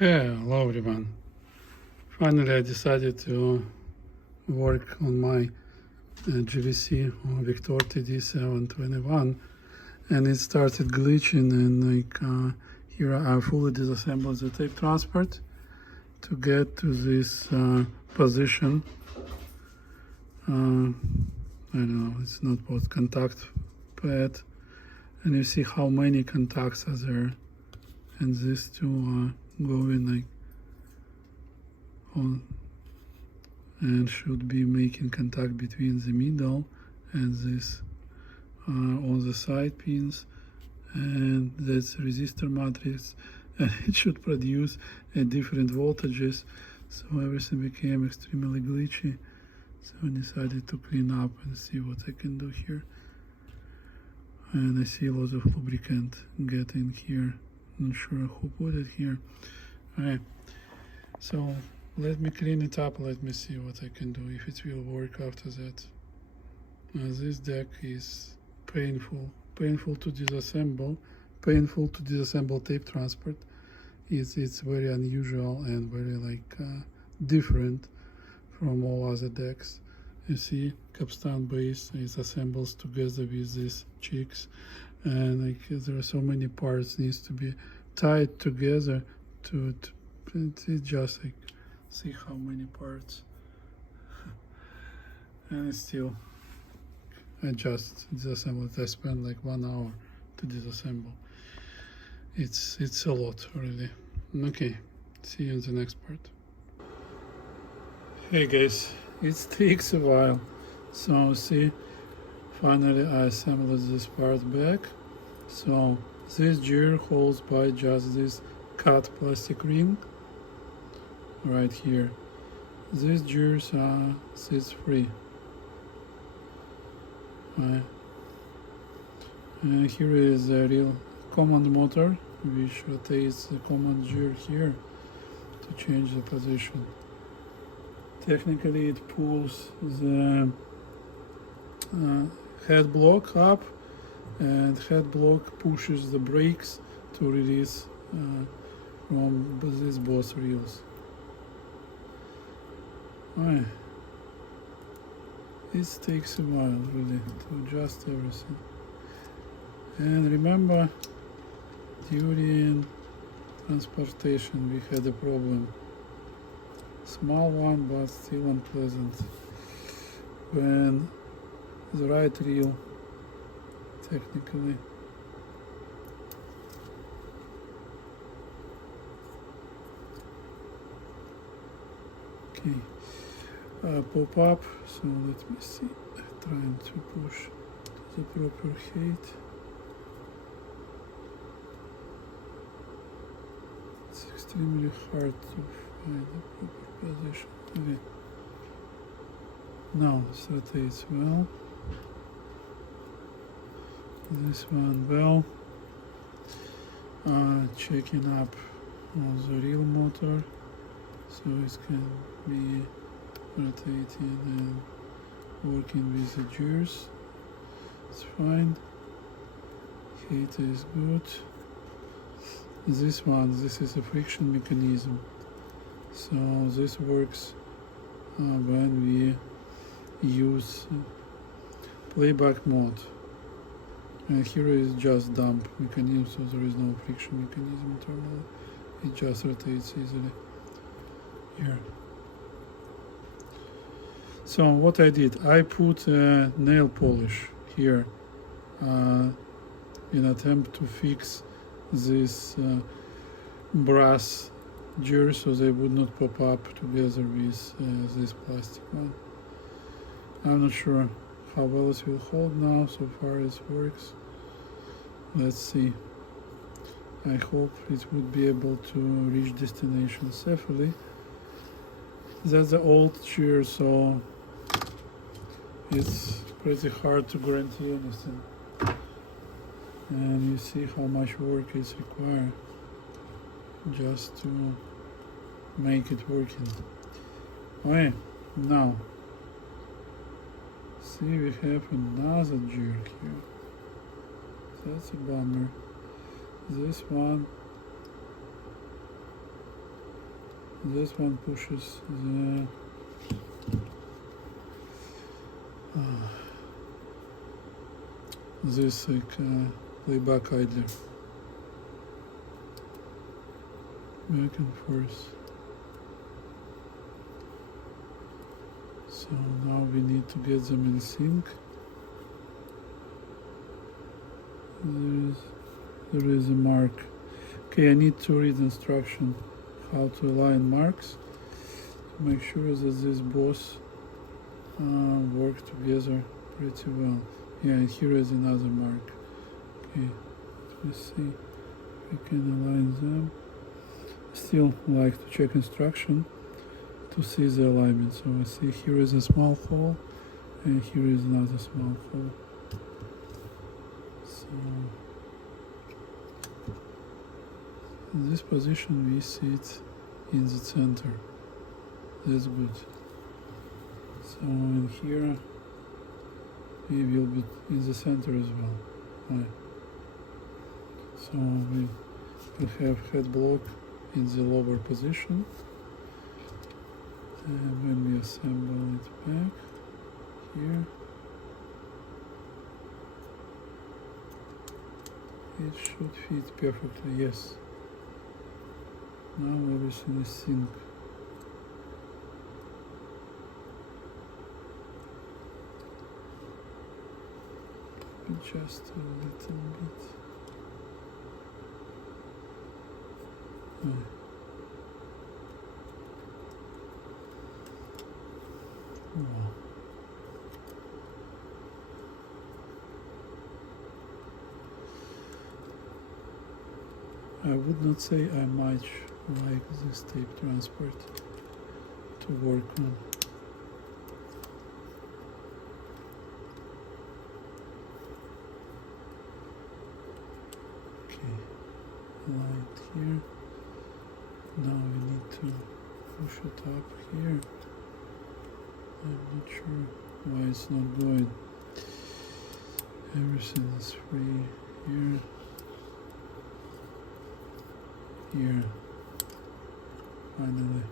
Hello everyone. Finally I decided to work on my GVC or Victor TD-V721 and it started glitching, and here I fully disassembled the tape transport to get to this position. I don't know, it's not both contact pad, and you see how many contacts are there, and these two are going on and should be making contact between the middle and this on the side pins, and that's resistor matrix, and it should produce at different voltages. So everything became extremely glitchy, so I decided to clean up and see what I can do here. And I see lots of lubricant getting here, not sure who put it here. Alright, so let me clean it up, let me see what I can do, if it will work after that. This deck is painful to disassemble, tape transport. It's very unusual and very different from all other decks. You see, capstan base is assembles together with these cheeks, and there are so many parts needs to be tied together to it's just see how many parts. And it's still, I just disassembled. I spent like 1 hour to disassemble. It's a lot, really. Okay, see you in the next part. Hey guys, it takes a while. So see, finally I assembled this part back. So this gear holds by just this cut plastic ring right here. These gears are sits free. And here is the real command motor, which rotates the command gear here to change the position. Technically it pulls the head block up, and head block pushes the brakes to release from these both reels. Right. It takes a while really to adjust everything. And remember, during transportation we had a problem. Small one, but still unpleasant. When the right reel technically pop up. So let me see, I'm trying to push to the proper height. It's extremely hard to find the proper position. Okay. Now it rotates well. This one well. Checking up on the real motor, so it can be rotating and working with the gears. It's fine. Heat is good. This is a friction mechanism. So this works when we use playback mode. And here is just dump mechanism, so there is no friction mechanism internally. It just rotates easily here. So what I did, I put nail polish here in attempt to fix this brass gears so they would not pop up together with this plastic one. I'm not sure how well it will hold now. So far it works. Let's see. I hope it would be able to reach destination safely. That's the old gear, so it's pretty hard to guarantee anything. And you see how much work is required just to make it working. Okay, now see, we have another jerk here. That's a bummer. This one This one pushes the this like playback idler back and forth. So now we need to get them in sync. There is a mark. Okay, I need to read instruction how to align marks to make sure that this both work together pretty well. Yeah, and here is another mark. Okay, let me see if we can align them. Still like to check instruction to see the alignment. So I see here is a small hole and here is another small hole. So in this position we see it in the center. That's good. So in here we will be in the center as well. Right. So we will have head block in the lower position, and when we assemble it back here, it should fit perfectly. Yes, now everything is synced. Just a little bit. Wow. I would not say I much like this tape transport to work on. Light here. Now we need to push it up here. I'm not sure why it's not going. Everything is free here. Here. Finally.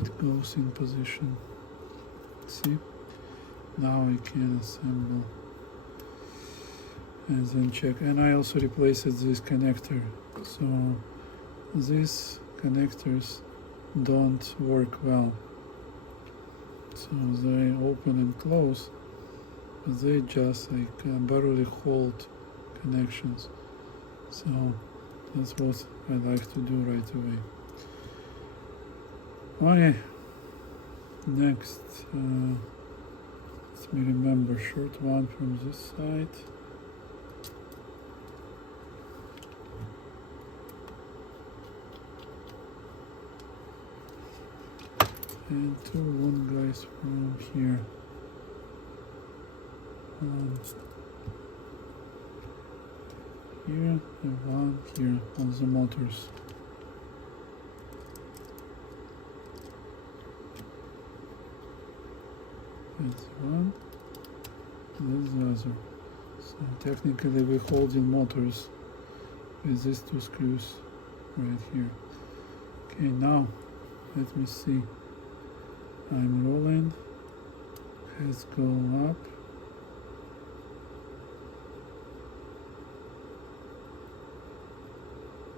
It goes in position. See? Now I can assemble and then check. And I also replaced this connector. So these connectors don't work well. So they open and close, but they just like barely hold connections. So that's what I like to do right away. Okay, next, let me remember, short one from this side. And two long guys from here. One here and one here on the motors. That's one, that's the other. So technically we're holding motors with these two screws right here. Okay, now let me see. I'm rolling, heads go up.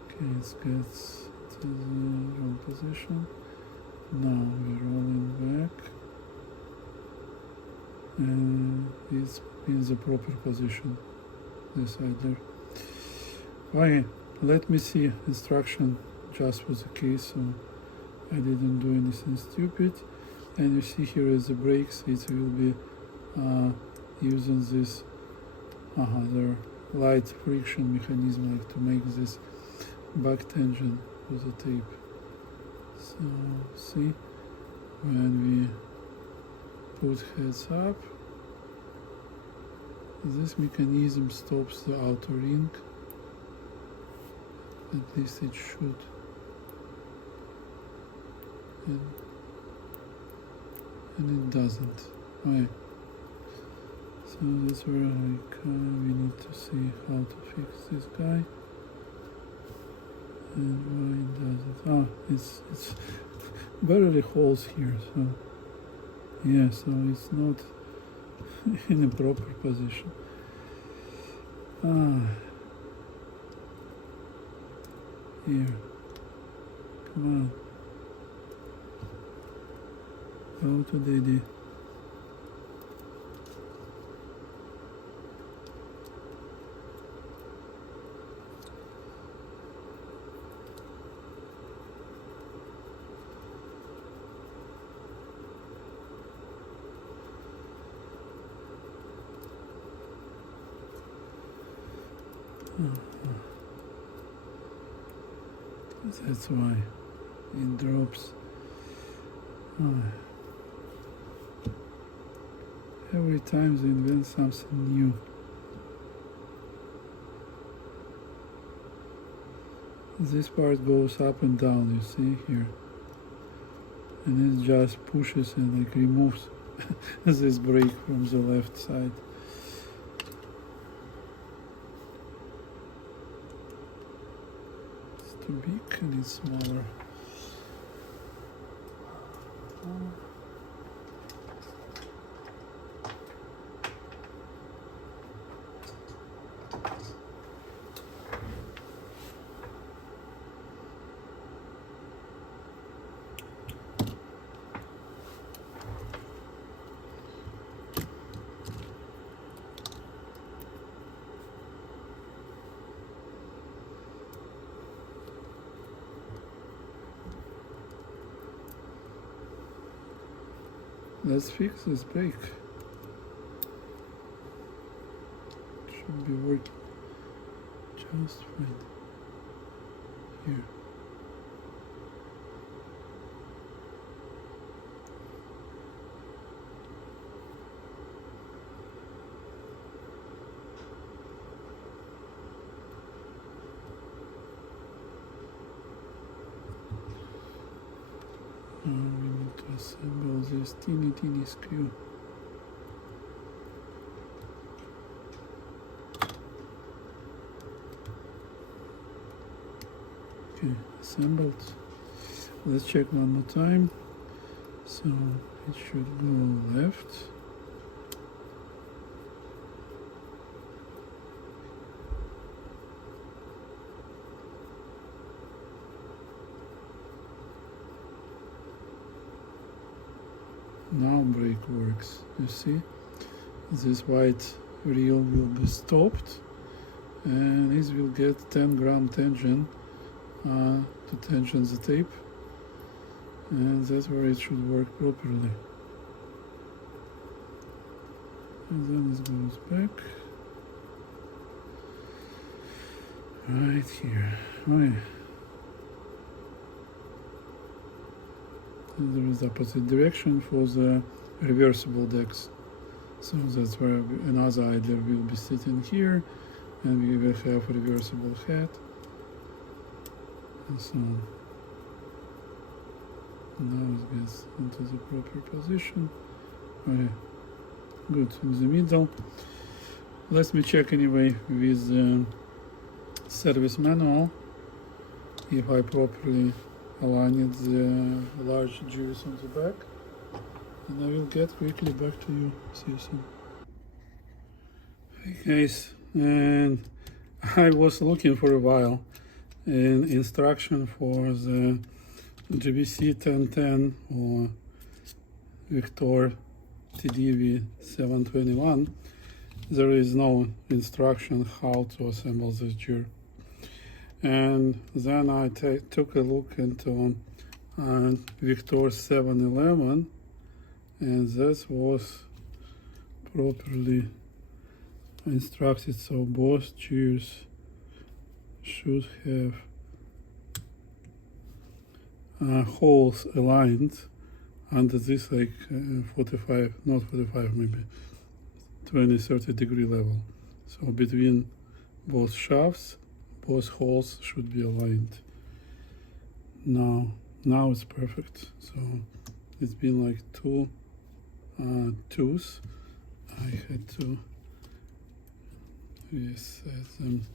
Okay, it gets to the wrong position. Now we're rolling back. And it's in the proper position, this idler. Okay, let me see instruction just for the case, so I didn't do anything stupid. And you see here is the brakes. It will be using this other light friction mechanism, like to make this back tension with the tape. So see, when we put heads up, this mechanism stops the outer ring. At least it should. And it doesn't. Okay. So that's where we need to see how to fix this guy. And why does it? It's barely holes here, so yeah, so it's not in a proper position. Here, come on, go to DD. That's why it drops. Every time they invent something new. This part goes up and down, you see here. And it just pushes and like removes this brake from the left side. It's too big and it's smaller. Let's fix this brake. Should be working just fine. Here. We need to assemble this teeny screw. Okay, assembled. Let's check one more time. So it should go left. Now brake works. You see, this white reel will be stopped, and this will get 10 gram tension to tension the tape, and that's where it should work properly. And then it goes back right here. Right. There is opposite direction for the reversible decks. So that's where another idler will be sitting here, and we will have a reversible head, and so on. Now it gets into the proper position. Okay, good, in the middle. Let me check anyway with the service manual if I properly aligned the large gears on the back, and I will get quickly back to you. See you soon. Hey guys, and I was looking for a while an instruction for the GBC1010 or Victor TD-V721. There is no instruction how to assemble this gear. And then I took a look into Victor 711, and that was properly instructed. So both gears should have holes aligned under this, like 45, not 45, maybe 20-30 degree level. So between both shafts, both holes should be aligned. Now it's perfect. So it's been like two tools. I had to reset them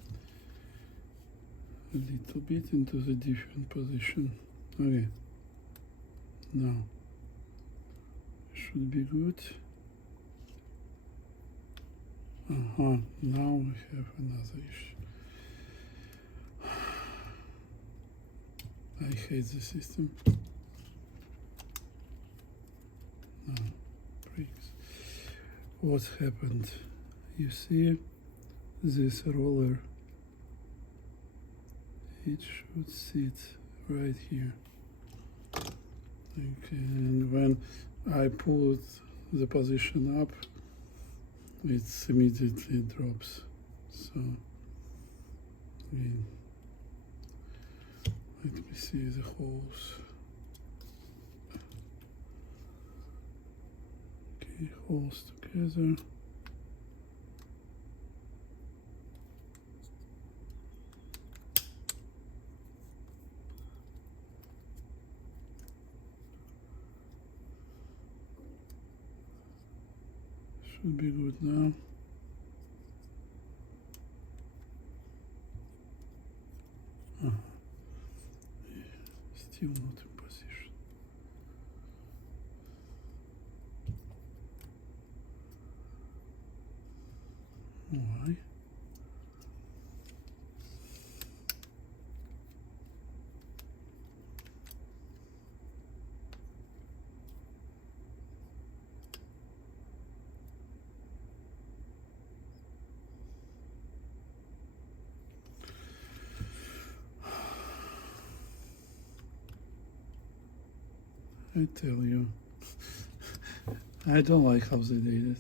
a little bit into the different position. Okay, now should be good. Now we have another issue. I hate the system. No, bricks. What's happened? You see this roller? It should sit right here. Okay, and when I pull the position up, it immediately drops. So let me see the holes. Okay, holes together. Should be good now. Still not in position. Why? I tell you, I don't like how they did it.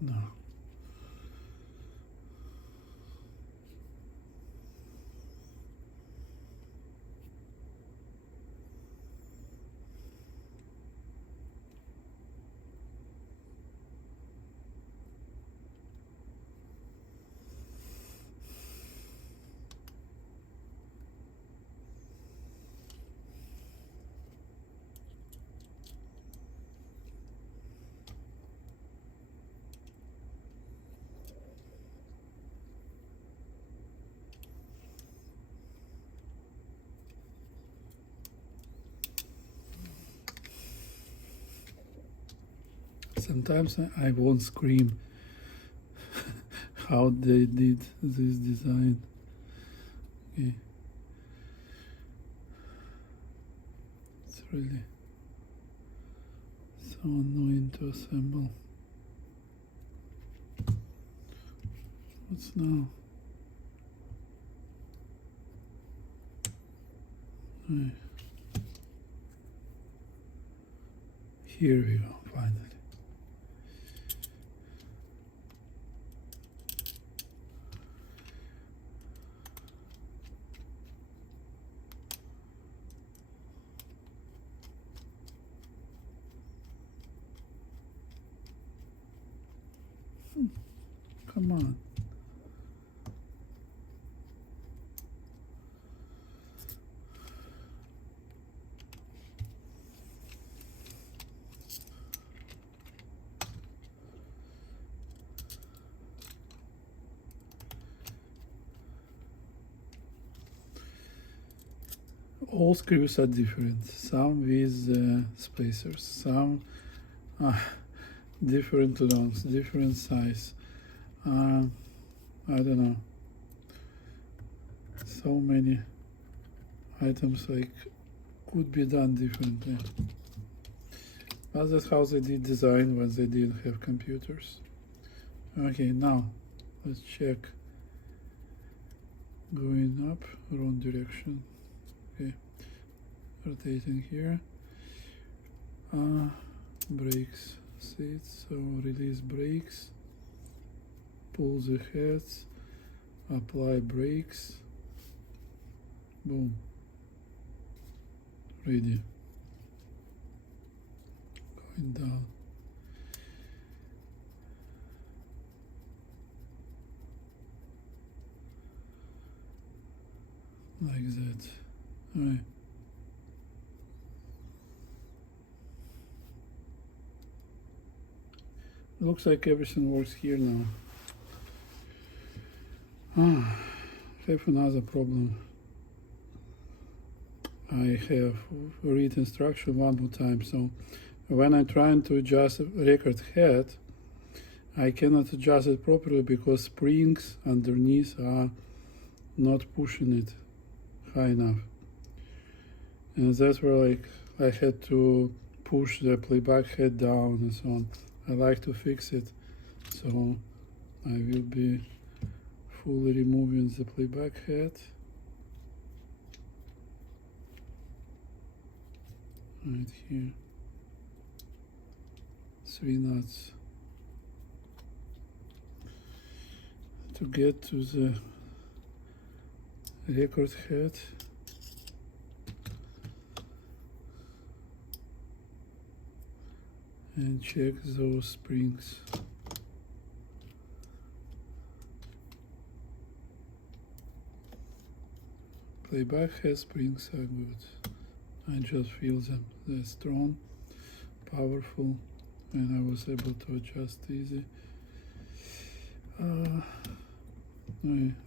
No. Sometimes I won't scream how they did this design. Okay. It's really so annoying to assemble. What's now? Here we go, finally. Come on. All screws are different. Some with spacers, some different lengths, different size. I don't know. So many items like could be done differently. But that's how they did design when they didn't have computers. Okay, now let's check going up, wrong direction. Okay, rotating here. Brakes seats, so release brakes, pull the heads, apply brakes, boom, ready, going down. Like that. All right. Looks like everything works here now. I have another problem. I have read instruction one more time. So when I'm trying to adjust record head, I cannot adjust it properly because springs underneath are not pushing it high enough. And that's where like I had to push the playback head down and so on. I like to fix it, so I will be fully removing the playback head. Right here. 3 nuts to get to the record head. And check those springs. Playback head springs are good. I just feel them. They're strong, powerful, and I was able to adjust easy.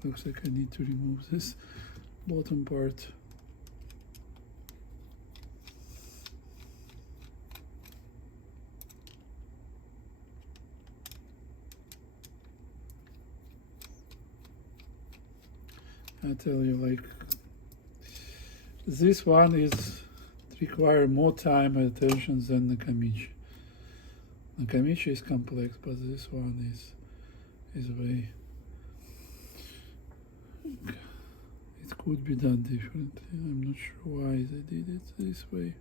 Looks like I need to remove this bottom part. I tell you, like, this one is require more time and attention than Nakamichi. Nakamichi is complex, but this one is very. It could be done differently. I'm not sure why they did it this way.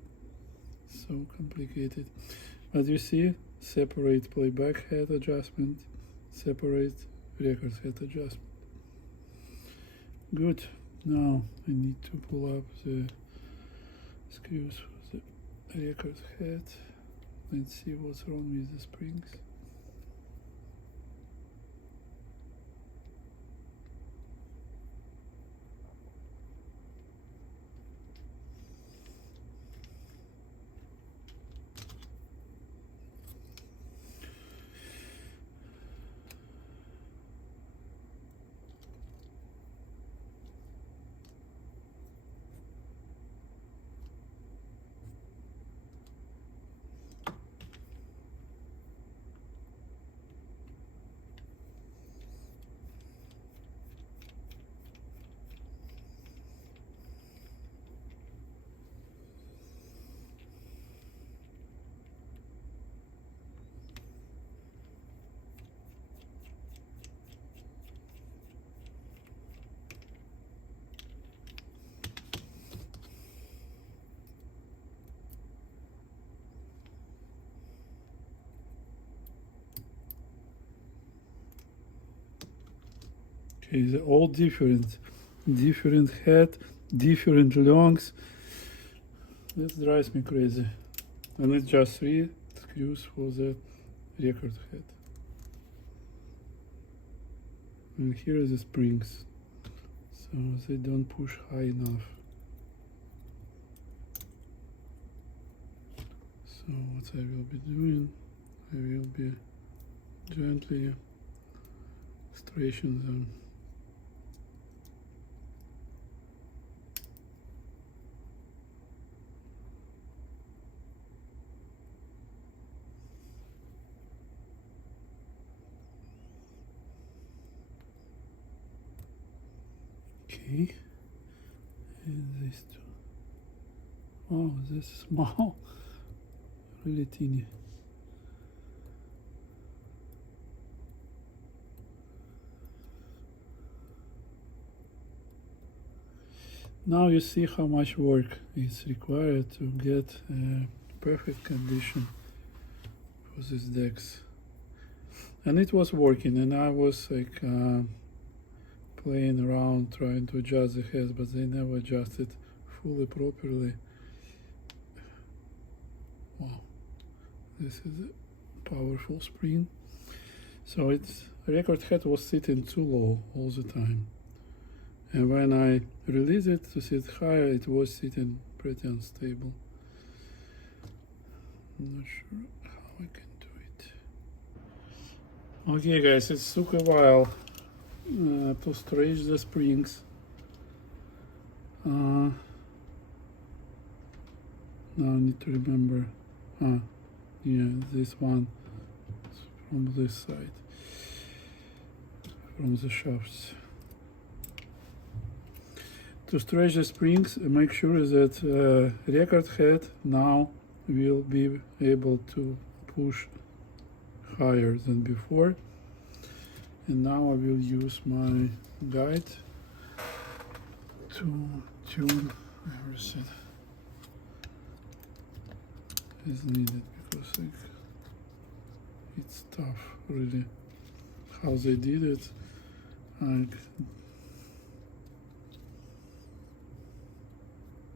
So complicated. But you see, separate playback head adjustment, separate record head adjustment. Good. Now I need to pull up the screws for the record head and see what's wrong with the springs. Okay, they're all different head, different lungs. This drives me crazy. And it's just 3 screws for the record head. And here are the springs, so they don't push high enough. So what I will be doing, I will be gently stretching them. Okay, and these two. Oh, this is small, really teeny. Now you see how much work is required to get a perfect condition for these decks. And it was working, and I was like playing around trying to adjust the heads, but they never adjusted fully properly. Wow, this is a powerful spring. So its record head was sitting too low all the time. And when I released it to sit higher, it was sitting pretty unstable. I'm not sure how I can do it. Okay guys, it took a while to stretch the springs. Now I need to remember, yeah, this one from this side, from the shafts. To stretch the springs, make sure that record head now will be able to push higher than before. And now I will use my guide to tune everything as needed, because it's tough really how they did it.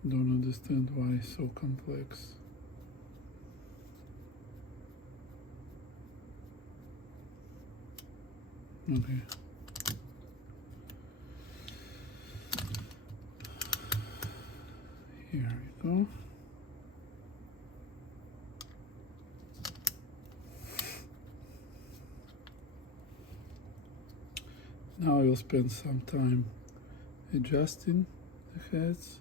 Don't understand why it's so complex. Okay. Here we go. Now I will spend some time adjusting the heads.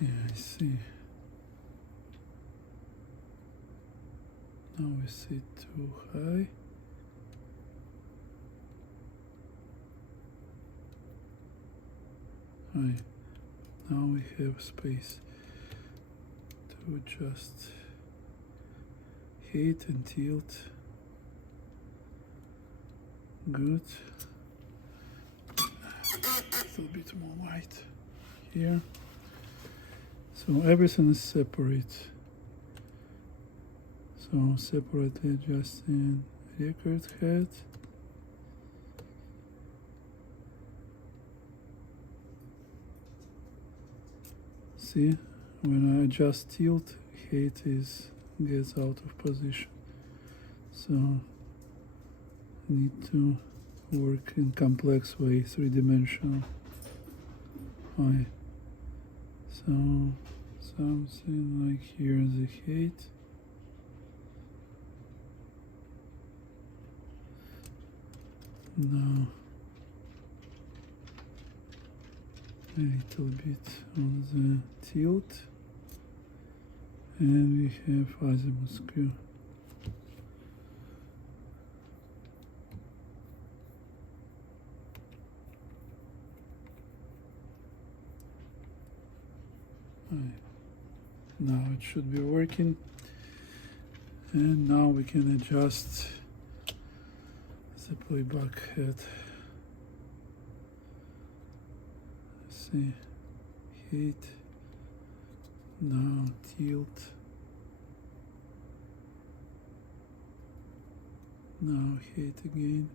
Yeah, I see. Now we sit too high. Now we have space to adjust height and tilt. Good. A little bit more light here. So everything is separate. So separately adjusting record head. See, when I adjust tilt, height gets out of position. So I need to work in complex way, three-dimensional. So something like here the height. Now a little bit on the tilt, and we have azimuth skew. Now it should be working, and now we can adjust the playback head. See, height, now tilt, now height again,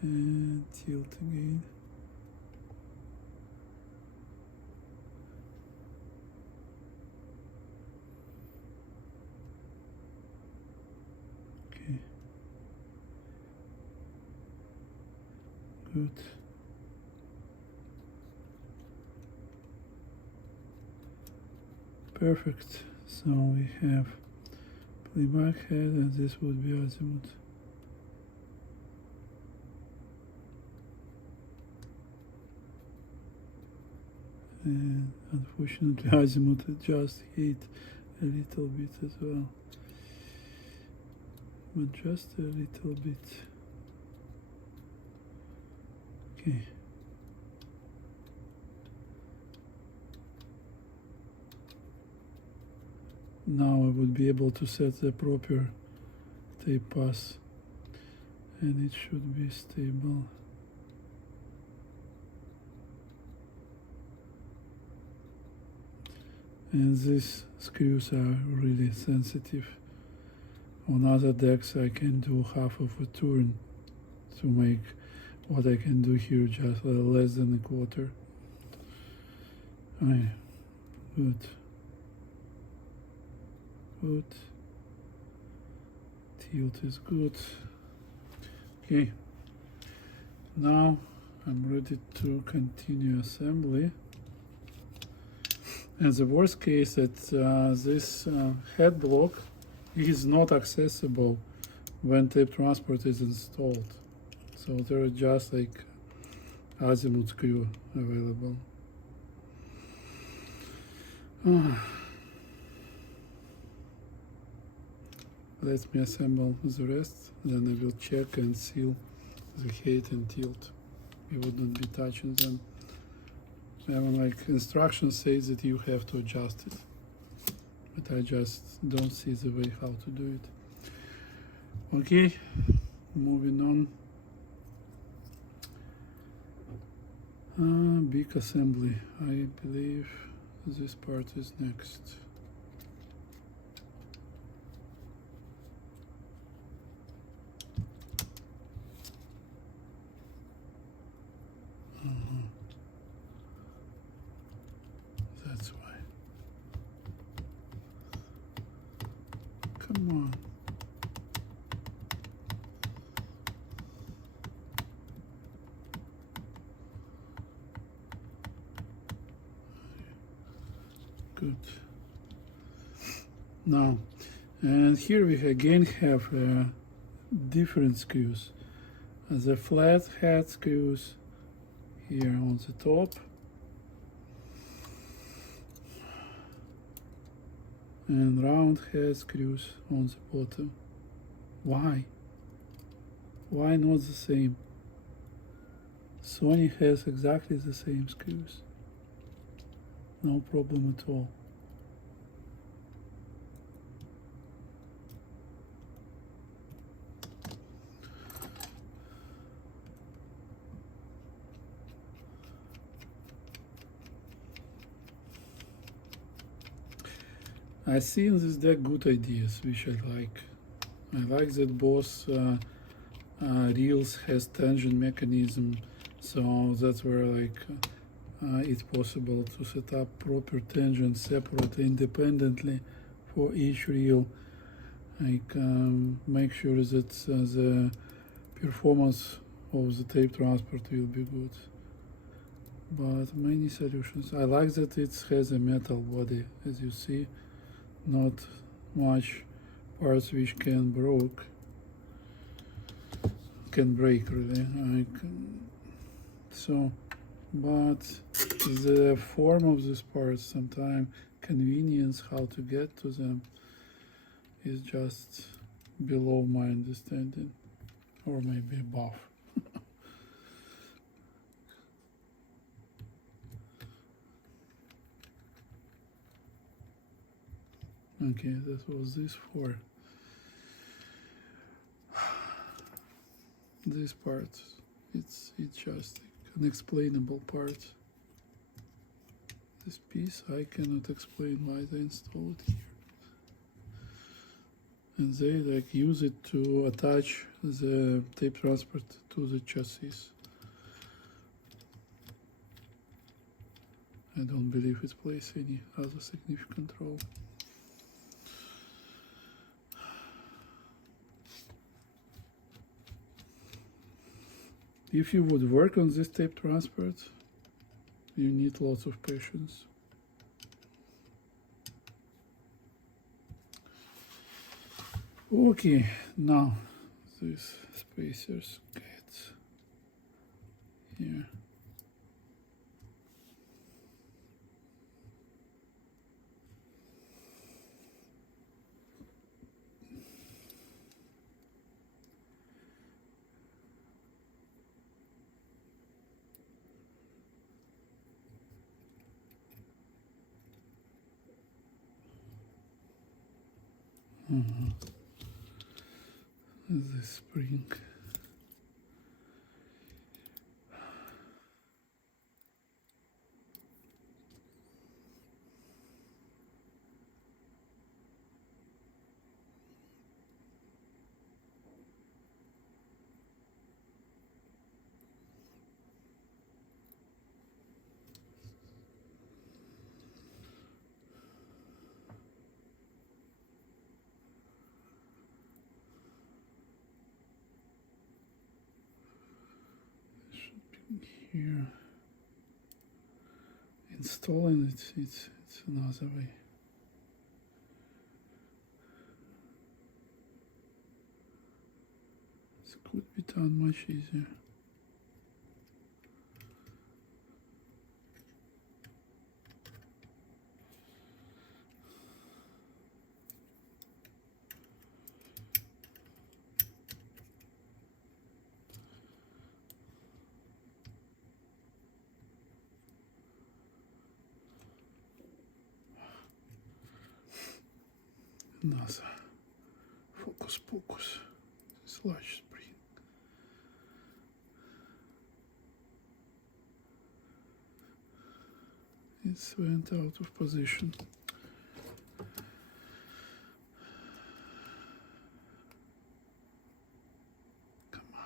and tilt again. Okay, good. Perfect. So we have playback head, and this would be azimuth. And unfortunately azimuth adjusts height a little bit as well, but just a little bit. Okay. Now I would be able to set the proper tape pass, and it should be stable. And these screws are really sensitive. On other decks I can do half of a turn to make what I can do here just less than a quarter. Aye, good. Good. Tilt is good. Okay. Now I'm ready to continue assembly. And the worst case that this head block is not accessible when tape transport is installed. So there are just like azimuth screw available. Let me assemble the rest, then I will check and seal the height and tilt. We would not be touching them. And like instructions say that you have to adjust it, but I just don't see the way how to do it. Okay, moving on. Big assembly. I believe this part is next. That's why. Come on. Good. Now, and here we again have different screws. The flat head screws here on the top, and round head screws on the bottom. Why? Why not the same? Sony has exactly the same screws. No problem at all. I see in this deck good ideas, which I like. I like that both reels has tension mechanism, so that's where like it's possible to set up proper tension separately, independently for each reel. Like make sure that the performance of the tape transport will be good. But many solutions. I like that it has a metal body, as you see. Not much parts which can break really. So, but the form of these parts, sometimes convenience how to get to them is just below my understanding, or maybe above. Okay, that was this for this part. It's just unexplainable part. This piece I cannot explain why they installed here. And they like use it to attach the tape transport to the chassis. I don't believe it plays any other significant role. If you would work on this tape transport, you need lots of patience. Okay, now these spacers get here. this spring. Here, installing it's another way. This could be done much easier. NASA. Focus, focus. This large spring. It went out of position. Come on.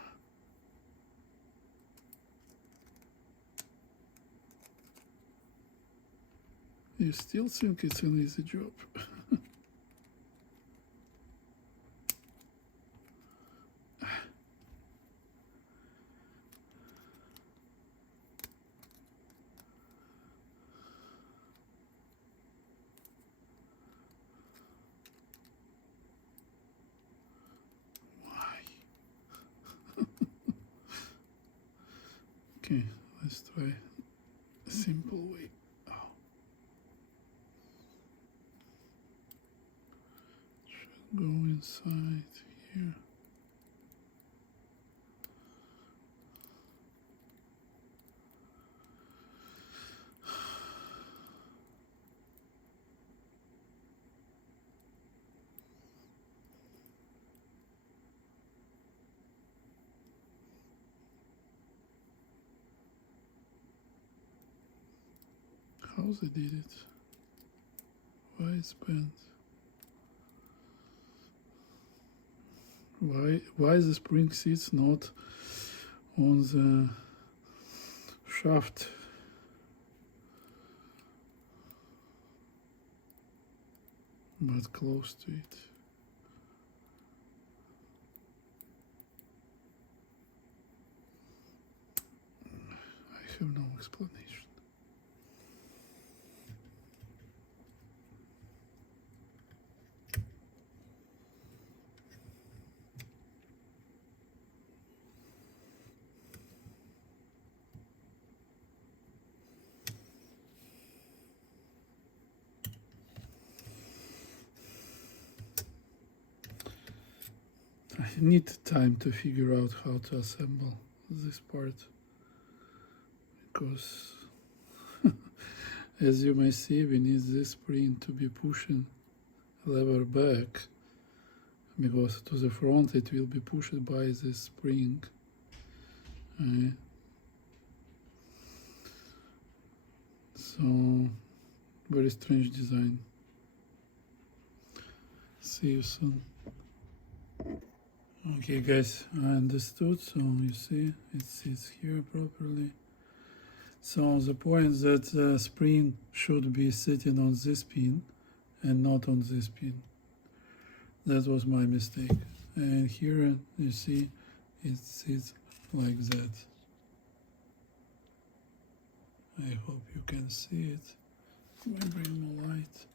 You still think it's an easy job? Okay, let's try a simple way. Oh. Should go inside here. How they did it? Why it's bent? Why the spring sits not on the shaft? But close to it. I have no explanation. I need time to figure out how to assemble this part, because as you may see, we need this spring to be pushing lever back, because to the front it will be pushed by this spring. So, very strange design. See you soon. Okay guys, I understood, so you see it sits here properly. So the point that the spring should be sitting on this pin and not on this pin. That was my mistake. And here you see it sits like that. I hope you can see it. Let me bring more light.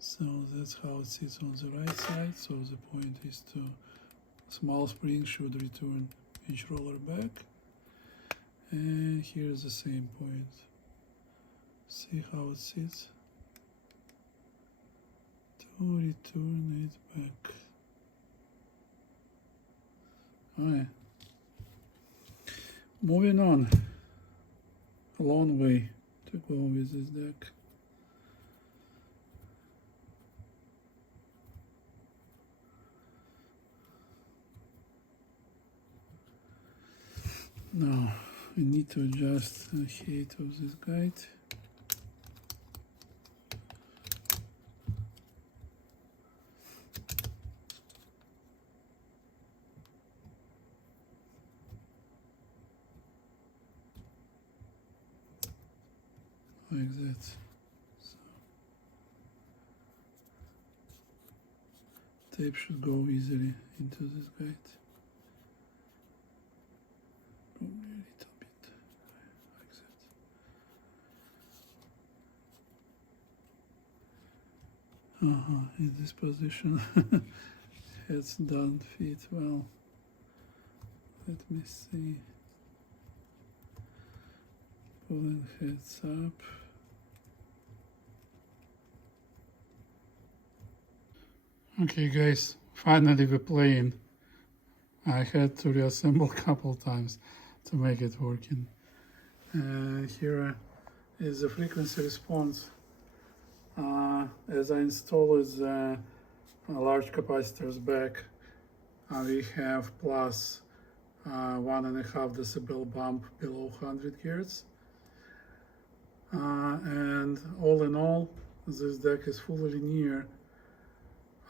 So that's how it sits on the right side. So the point is to small spring should return each roller back. And here's the same point. See how it sits? To return it back. Alright. Moving on. A long way to go with this deck. I need to adjust the height of this guide. Like that. So tape should go easily into this guide. Probably a little bit like that. In this position, heads don't fit well. Let me see. Pulling heads up. Okay guys, finally we're playing. I had to reassemble a couple times to make it working. Here is the frequency response. As I install the large capacitors back, we have plus 1.5 decibel bump below 100 Hz. And all in all, this deck is fully linear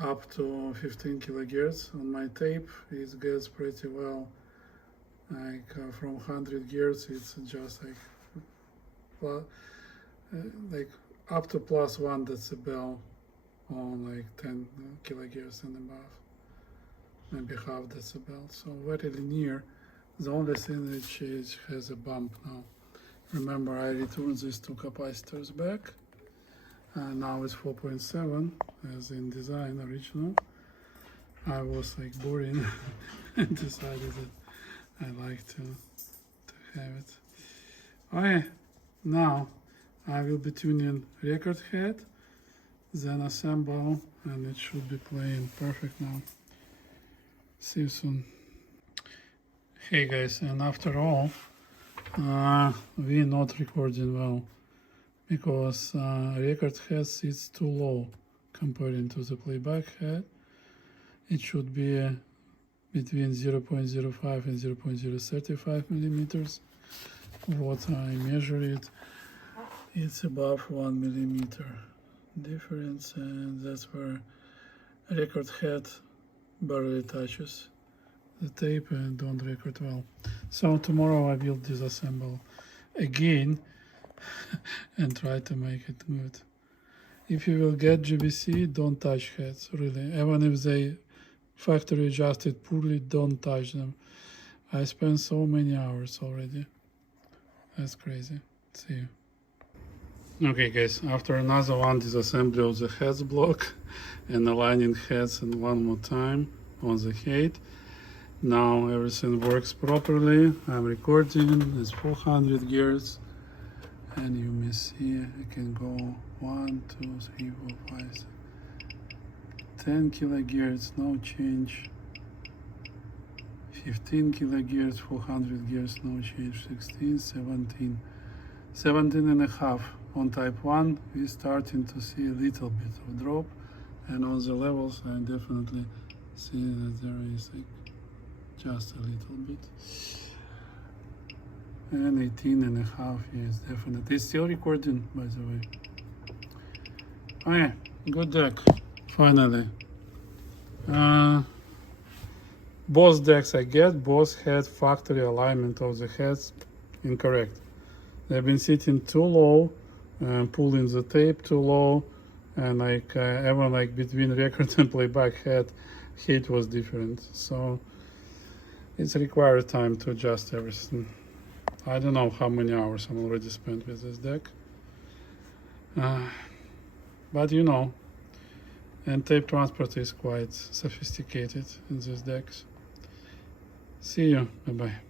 up to 15 kilohertz. On my tape it gets pretty well, like from 100 Hz it's just like up to plus 1 decibel on like 10 kilohertz and above, maybe half decibel, so very linear. The only thing which has a bump now. Remember, I returned these two capacitors back. Now it's 4.7 as in design original. I was like boring and decided that I like to have it. Okay, now I will be tuning record head, then assemble, and it should be playing perfect now. See you soon. Hey guys, and after all, we're not recording well, because record head sits too low comparing to the playback head. It should be between 0.05 and 0.035 millimeters. What I measure it's above 1 millimeter difference, and that's where record head barely touches the tape and don't record well. So tomorrow I will disassemble again and try to make it good. If you will get GBC, don't touch heads, really. Even if they factory adjusted poorly, don't touch them. I spent so many hours already. That's crazy. See you. Okay guys, after another one disassembly of the heads block and aligning heads and one more time on the head. Now everything works properly. I'm recording, it's 400 Hz. And you may see I can go 1, 2, 3, 4, 5, 10 kilohertz, no change. 15 kilohertz, 400 Hz, no change. 16, 17, 17 and a half. On type 1, we're starting to see a little bit of drop, and on the levels I definitely see that there is like just a little bit. And 18 and a half, yes, definitely. It's still recording, by the way. Oh yeah, good deck, finally. Both decks I get, both had factory alignment of the heads incorrect. They've been sitting too low, pulling the tape too low, and like even like between record and playback head, height was different. So it's required time to adjust everything. I don't know how many hours I'm already spent with this deck, but you know, and tape transport is quite sophisticated in these decks. See you, bye bye.